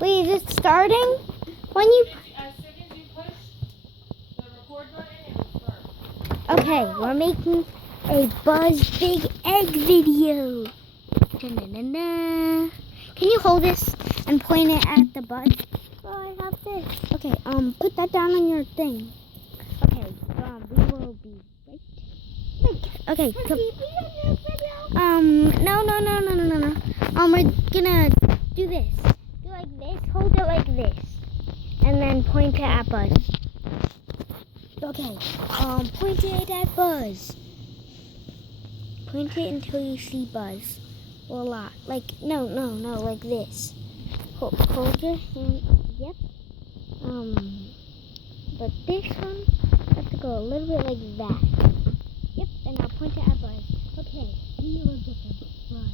Wait, is it starting? When you... As soon as you push the record button, it will start. Okay, we're making a Buzz Big Egg video. Da-na-na-na. Can you hold this and point it at the buzz? Oh, I have this. Okay, put that down on your thing. Okay, we will be right. Okay, no. We're gonna do this. Do like this. Hold it like this, and then point it at Buzz. Okay, point it at Buzz. Point it until you see Buzz. Well, a lot. Like, no, like this. Hold your hand. Yep. But this one has to go a little bit like that. Yep, and I'll point it at Buzz. Okay, we will get the Buzz.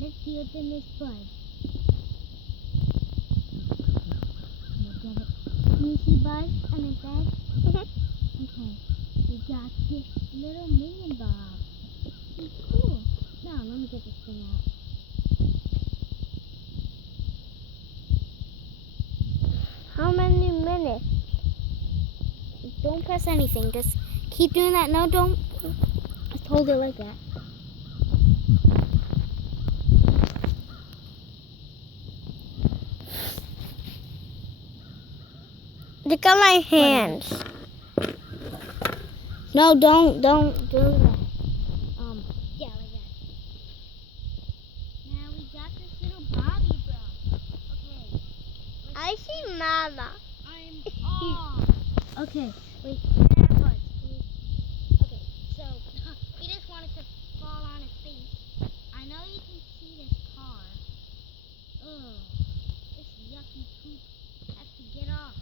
Let's see what's in this Buzz. Can you see Buzz on his bed? Okay, we got this little minion ball. It's cool. Now, let me get this thing out. How many minutes? Don't press anything. Just keep doing that. No, don't. Just hold it like that. Look at my hands. No, don't do that. Yeah, like that. Now we got this little Bobby bro. Okay. I see Mama. I'm off. Okay, wait. Okay, so he just wanted to fall on his face. I know you can see this car. Ugh, this yucky poop has to get off.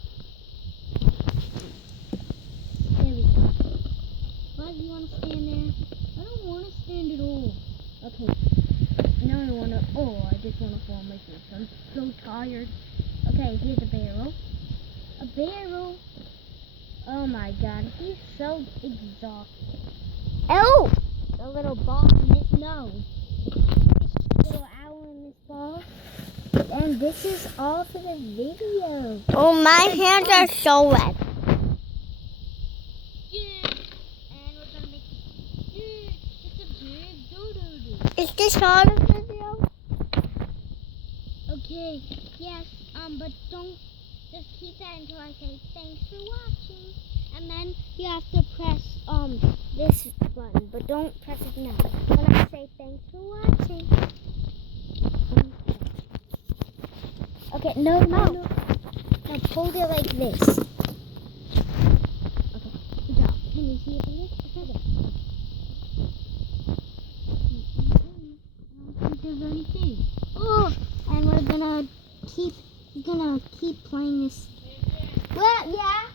There we go. Buzz, you want to stand there? I don't want to stand at all. Okay. Now I want to... Oh, I just want to fall on my face. I'm so tired. Okay, here's a barrel. A barrel? Oh my god, he's so exhausted. Oh! The little ball in his nose. This little owl in this ball. And this is all for the video. Oh, my hands are so wet. Is this all the video? Okay, yes, but don't just keep that until I say thanks for watching. And then you have to press this button, but don't press it now. When I say thanks for watching. Okay, no. Now hold it like this. Okay, good job. Can you see your fingers? Okay. There's anything. Oh, and we're gonna keep playing this. Well, yeah.